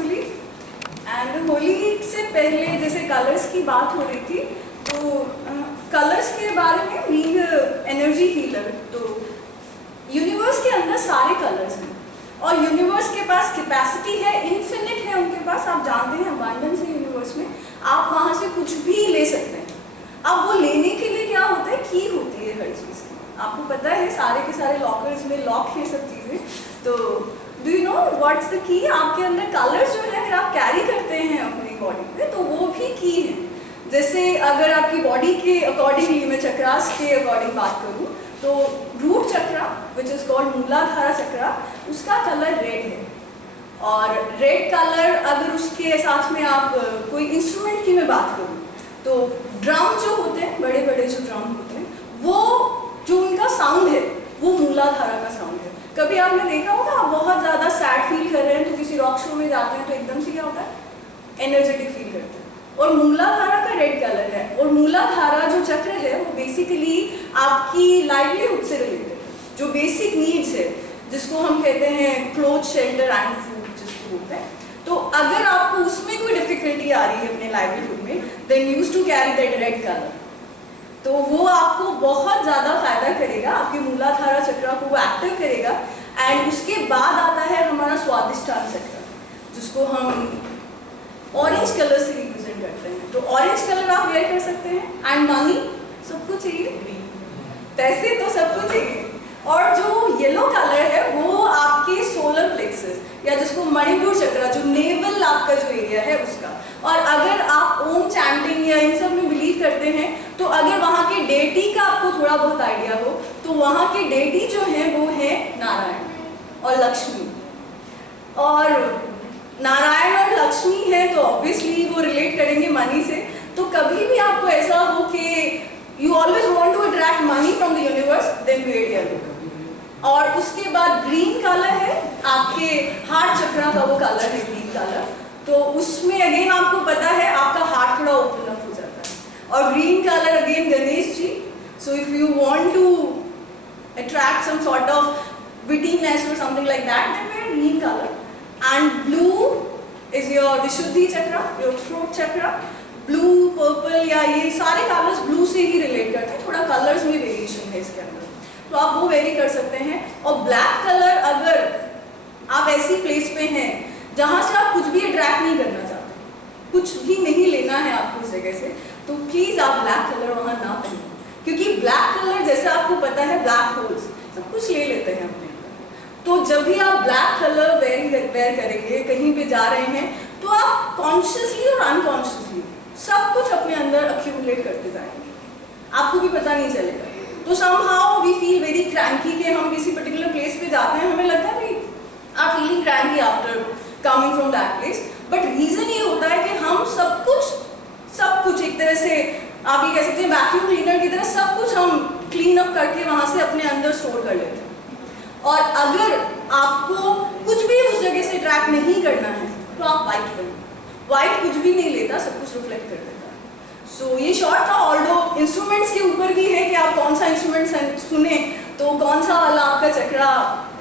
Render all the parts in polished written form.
Holi. And Holi से पहले जैसे कलर्स की बात हो रही थी, तो कलर्स के बारे में बीइंग एनर्जी हीलर, तो यूनिवर्स के अंदर सारे कलर्स हैं और यूनिवर्स के पास कैपेसिटी है, इन्फिनिट है उनके पास। आप जानते हैं अबांडेंस है यूनिवर्स में, आप वहाँ से कुछ भी ले सकते हैं। अब वो लेने के लिए क्या होता है, की होती है हर चीज़ की। आपको पता है सारे के सारे लॉकर्स में लॉक है सब चीज़ें। तो do you know what's the key? आपके अंदर कलर्स जो है अगर आप कैरी करते हैं अपनी बॉडी पे, तो वो भी की है। जैसे अगर आपकी बॉडी के अकॉर्डिंगली, मैं चक्रास के अकॉर्डिंग बात करूँ, तो root chakra which is called Muladhara chakra, उसका कलर रेड है। और रेड कलर अगर उसके साथ में आप कोई इंस्ट्रूमेंट की मैं बात करूँ, तो ड्रम जो होते हैं, बड़े बड़े जो ड्रम होते हैं, वो जो उनका साउंड है वो मूलाधारा का साउंड है। कभी आपने देखा होगा, आप बहुत ज़्यादा सैड फील कर रहे हैं तो किसी रॉक शो में जाते हैं तो एकदम से क्या होता है, एनर्जेटिक फील करते हैं। और मूलाधारा का रेड कलर है। और मूलाधारा जो चक्र है वो बेसिकली आपकी लाइवलीहुड से रिलेटेड है, जो बेसिक नीड्स है, जिसको हम कहते हैं क्लोथ, शेल्टर एंड फूड जिसको बोलते हैं। तो अगर आपको उसमें कोई डिफिकल्टी आ रही है अपने लाइवलीहुड में, then use to carry that red colour. तो वो आपको बहुत ज़्यादा फायदा करेगा, आपके मूलाधारा चक्र को वो एक्टिव करेगा। एंड उसके बाद आता है हमारा स्वादिष्टान चक्र, जिसको हम ऑरेंज कलर से रिप्रेजेंट करते हैं। तो ऑरेंज कलर आप वेयर कर सकते हैं। एंड मनी सबको चाहिए, पैसे तो सबको चाहिए। और जो येलो कलर है वो आपके सोलर प्लेक्सस, या जिसको मणिपुर चक्र, जो नेवल आपका जो एरिया है उसका। और अगर आप ओम चैंटिंग या इन सब में बिलीव करते हैं, तो अगर वहाँ के डेटी का आपको थोड़ा बहुत आइडिया हो, तो वहाँ के डेटी जो हैं वो है नारायण और लक्ष्मी। और नारायण और लक्ष्मी है तो ऑब्वियसली वो रिलेट करेंगे मनी से। तो कभी भी आपको ऐसा हो कि you always want to attract money from the universe, then wear yellow. और उसके बाद ग्रीन कलर है आपके हार्ट चक्र का, वो कलर है ग्रीन कलर। तो उसमें अगेन आपको पता है आपका हार्ट थोड़ा ओपन अप हो जाता है। और green colour again Ganesh ji. So if you want to attract some sort of wittiness or something like that, then wear green color. And blue is your विशुद्धि चक्र, your throat चक्र। ब्लू, पर्पल या ये सारे colours blue से ही relate करते हैं। थोड़ा colours में वेरिएशन है इसके अंदर, तो आप वो वेरी कर सकते हैं। और ब्लैक कलर, अगर आप ऐसी प्लेस पे हैं जहाँ से आप कुछ भी अट्रैक्ट नहीं करना चाहते, कुछ भी नहीं लेना है आपको उस जगह से, तो प्लीज़ आप ब्लैक कलर वहाँ ना पहनें। क्योंकि ब्लैक कलर, जैसे आपको पता है, ब्लैक होल्स सब कुछ ले लेते हैं अपने। तो जब भी आप ब्लैक कलर वेयर करेंगे, कहीं पे जा रहे हैं, तो आप कॉन्शियसली और अनकॉन्शियसली सब कुछ अपने अंदर अक्यूमुलेट करते जाएंगे, आपको भी पता नहीं चलेगा। तो somehow we feel very cranky कि हम किसी पर्टिकुलर प्लेस पे जाते हैं, हमें लगता है we are feeling cranky after coming from that place. But reason ये होता है कि हम सब कुछ एक तरह से, आप ये कह सकते हैं वैक्यूम क्लीनर की तरह, सब कुछ हम क्लीन अप करके वहाँ से अपने अंदर स्टोर कर लेते हैं। और अगर आपको कुछ भी उस जगह से ट्रैक नहीं करना है, तो आप वाइट करें। वाइट कुछ भी नहीं लेता, सब कुछ रिफ्लेक्ट कर देता है। सो ये शॉर्ट था। ऑल्दो इंस्ट्रूमेंट्स के ऊपर भी है कि आप कौन सा इंस्ट्रूमेंट सुने तो कौन सा वाला आपका चक्रा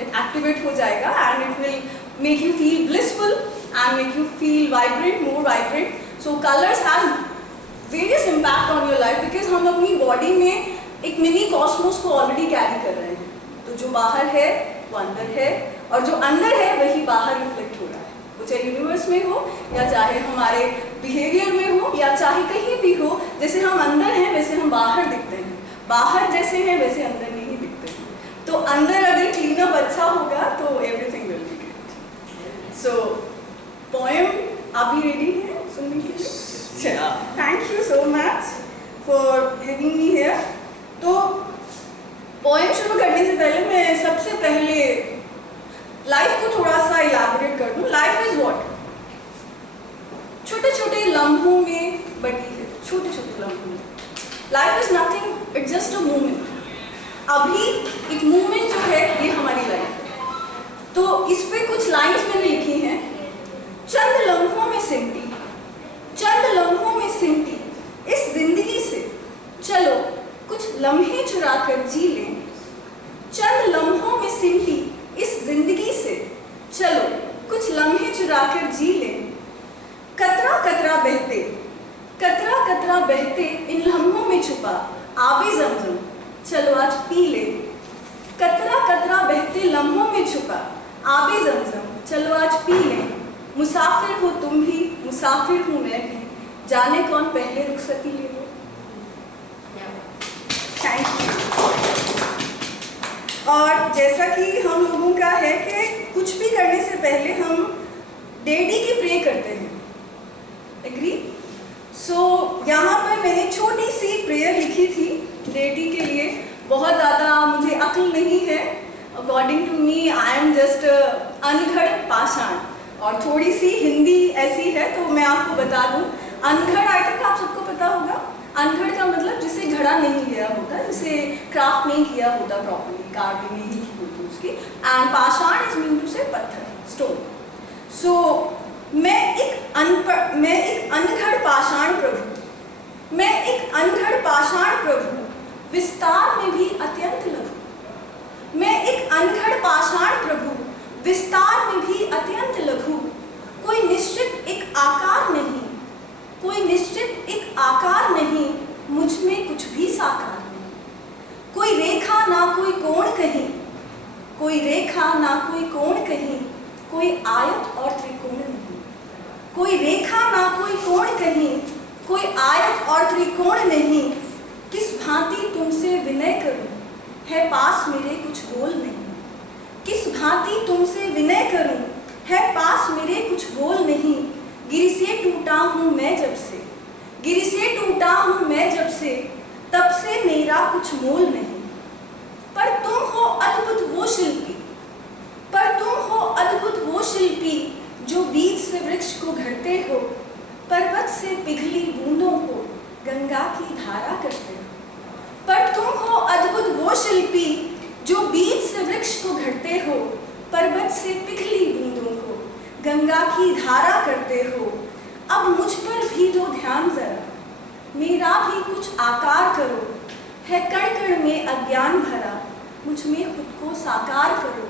एक्टिवेट हो जाएगा, and it will make you feel blissful and make you feel vibrant, more vibrant. So colours have various impact on your life, because हम अपनी बॉडी में एक मिनी कॉस्मोस को ऑलरेडी कैरी कर रहे हैं। तो जो बाहर है वो अंदर है, और जो अंदर है वही बाहर रिफ्लेक्ट हो रहा है। वो चाहे यूनिवर्स में हो, या चाहे हमारे बिहेवियर में हो, या चाहे कहीं भी हो। जैसे हम अंदर हैं वैसे हम बाहर दिखते हैं, बाहर जैसे हैं वैसे अंदर नहीं दिखते हैं। तो अंदर अगर क्लीनअप अच्छा होगा तो everything will be great. So poem आप भी रेडी हैं सुनने के लिए? Thank you so much for having me here. तो पोएम शुरू करने से पहले मैं सबसे पहले लाइफ को थोड़ा सा इलैबोरेट कर दूँ। Life is what? छोटे छोटे लम्हों में बटी है, छोटे छोटे लम्हों में। Life is nothing, it's just a moment. अभी एक मोमेंट जो है ये हमारी लाइफ है। तो इस पे कुछ लाइन्स मैंने लिखी हैं। चंद लम्हों में सिमटी, चंद लम्हों में सिमटी इस जिंदगी से, चलो कुछ लम्हे चुरा कर जी लें। चंद लम्हों में सिमटी इस जिंदगी से, चलो कुछ लम्हे चुरा कर जी लें। कतरा बहते इन लम्हों में छुपा आबे ज़मज़म चलो आज पी ले। कतरा बहते लम्हों में छुपा आबे ज़मज़म चलो आज पी ले। मुसाफिर हो तुम भी मुसाफिर हूँ मैं भी, जाने कौन पहले रुखसती ले लो। Thank you. और जैसा कि हम लोगों का है कि कुछ भी करने से पहले हम डेडी की प्रे करते हैं, एग्री? सो यहाँ पर मैंने छोटी सी प्रेयर लिखी थी डेडी के लिए। बहुत ज़्यादा मुझे अक्ल नहीं है, according to me I am just अनघड़ पाषाण, और थोड़ी सी हिंदी ऐसी है तो मैं आपको बता दूं। अनघड़ आई थिंक आप सबको पता होगा। अनघड़ का मतलब जिसे घड़ा नहीं गया होता, जिसे क्राफ्ट नहीं किया होता प्रॉपर्ली, कार्विंग नहीं की होती उसकी। एंड पाषाण इज मीन टू से पत्थर, स्टोन। सो मैं एक अनघड़ पाषाण प्रभु, मैं एक अनघड़ पाषाण प्रभु, विस्तार में भी अत्यंत लघु। मैं एक अनघड़ पाषाण प्रभु, विस्तार में भी अत्यंत लघु। कोई निश्चित एक आकार नहीं, कोई निश्चित एक आकार नहीं, मुझ में कुछ भी साकार नहीं। कोई रेखा ना कोई कोण कहीं, कोई रेखा ना कोई कोण कहीं, कोई आयत और त्रिकोण नहीं। कोई रेखा ना कोई कोण कहीं, कोई आयत और त्रिकोण नहीं। किस भांति तुमसे विनय करूं, है पास मेरे कुछ बोल नहीं। किस भांति तुमसे विनय करूं, है पास मेरे कुछ बोल नहीं। गिर से टूटा हूं मैं जब से, गिर से टूटा हूं मैं जब से, तब से मेरा कुछ मोल नहीं। पर तुम हो अद्भुत वो शिल्पी, पर तुम हो अद्भुत वो शिल्पी, जो बीज से वृक्ष को घड़ते हो, पर्वत से पिघली बूंदों को गंगा की धारा करते हो। पर तुम हो अद्भुत वो शिल्पी, जो बीज से वृक्ष को घड़ते हो, पर्वत से पिघली बूंदों को गंगा की धारा करते हो। अब मुझ पर भी दो ध्यान जरा, मेरा भी कुछ आकार करो। है कण कण में अज्ञान भरा, मुझ में खुद को साकार करो,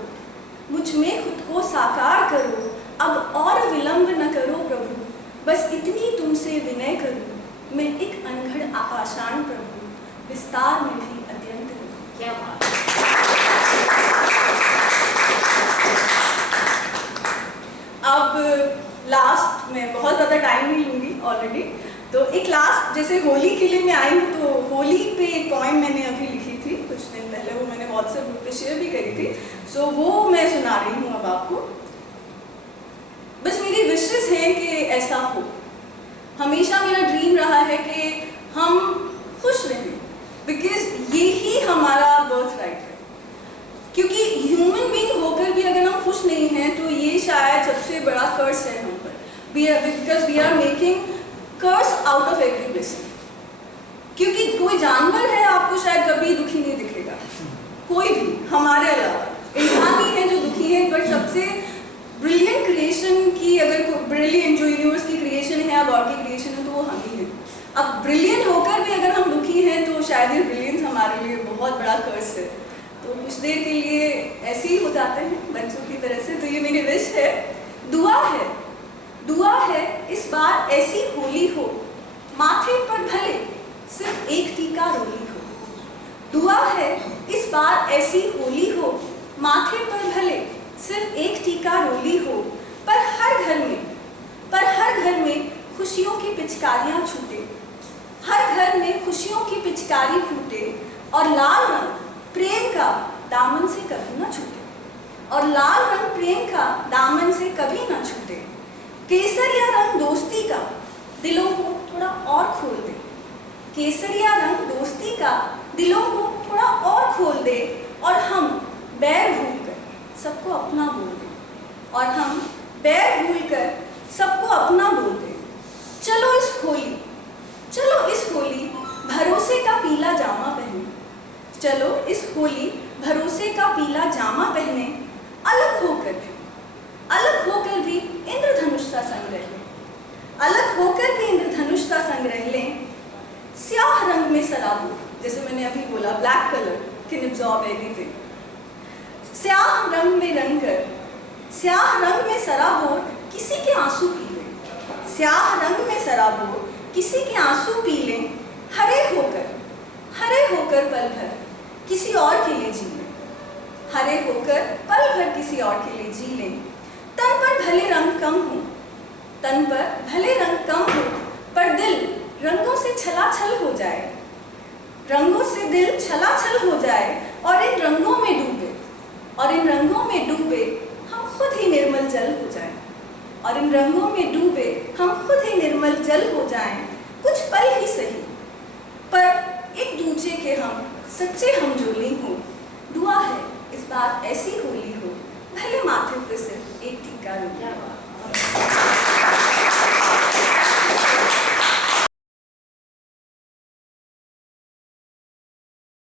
मुझ में खुद को साकार करो। अब और विलंब न करो प्रभु, बस इतनी तुमसे विनय करूं। मैं एक अनघड़ पाषाण प्रभु, विस्तार में भी अत्यंत लघु। क्या बात। अब लास्ट, मैं बहुत ज़्यादा टाइम नहीं लूँगी ऑलरेडी, तो एक लास्ट, जैसे होली के लिए मैं आई हूँ तो होली पे एक पॉइंट मैंने अभी लिखी थी कुछ दिन पहले, वो मैंने व्हाट्सएप ग्रुप पे शेयर भी करी थी। सो वो मैं सुना रही हूँ अब आपको। बस मेरी विशेस है कि ऐसा हो। हमेशा मेरा ड्रीम रहा है कि हम खुश रहें, बिकॉज ये ही हमारा बर्थ राइट है। क्योंकि ह्यूमन बीइंग होकर भी अगर हम खुश नहीं हैं तो ये शायद सबसे बड़ा कर्स है हम पर, because we are making curse out of every blessing. क्योंकि कोई जानवर है आपको शायद कभी दुखी नहीं दिखेगा, कोई भी हमारे अलावा। इंसान ही है जो दुखी है, बट सबसे ब्रिलियंट क्रिएशन की, अगर ब्रिलियंट जो यूनिवर्स की क्रिएशन है या गॉड की क्रिएशन है, तो वो हम ही हैं। अब ब्रिलियंट होकर भी अगर हम दुखी हैं तो शायद ये ब्रिलियंस हमारे लिए बहुत बड़ा कर्स है। तो कुछ देर के लिए ऐसे ही हो जाते हैं बच्चों की तरह से। तो ये मेरी विश है, दुआ है, दुआ है इस बार ऐसी होली हो, माथे पर भले सिर्फ एक टीका रोली हो। दुआ है इस बार ऐसी होली हो, माथे पर भले सिर्फ एक टीका रोली हो। पर हर घर में खुशियों की पिचकारियाँ छूटे, हर घर में खुशियों की पिचकारी फूटे। और लाल रंग प्रेम का दामन से कभी ना छूटे, और लाल रंग प्रेम का दामन से कभी ना छूटे। केसरिया रंग दोस्ती का दिलों को थोड़ा और खोल दे, केसरिया रंग दोस्ती का दिलों को थोड़ा और खोल दे। और हम बैर भूल कर सबको अपना बोल दे, और हम बैर भूल कर सबको अपना बोल दे। चलो इस होली भरोसे का पीला जामा पहने, चलो इस होली भरोसे का पीला जामा पहने। अलग होकर भी इंद्रधनुष सा संग रह लें, अलग होकर भी इंद्रधनुष सा संग रह लें। स्याह रंग में सराबोर, जैसे मैंने अभी बोला black colour can absorb everything. स्याह रंग में सराबोर किसी के आंसू पी लें, स्याह रंग में सराबोर किसी के आंसू पी लें, हरे होकर पल भर किसी और के लिए जी लें, हरे होकर पल भर किसी और के लिए जी लें। तन पर भले रंग कम हो, पर दिल रंगों से छलाछल हो जाए, रंगों से दिल छलाछल हो जाए, और इन रंगों में डूबे हम खुद ही निर्मल जल हो जाएं, और इन रंगों में डूबे हम खुद ही निर्मल जल हो जाएं। कुछ पल ही सही, पर एक दूजे के हम सच्चे हमजोली हो। दुआ है इस बार ऐसी होली हो, भले माथे पे सिर्फ एक टीका हो।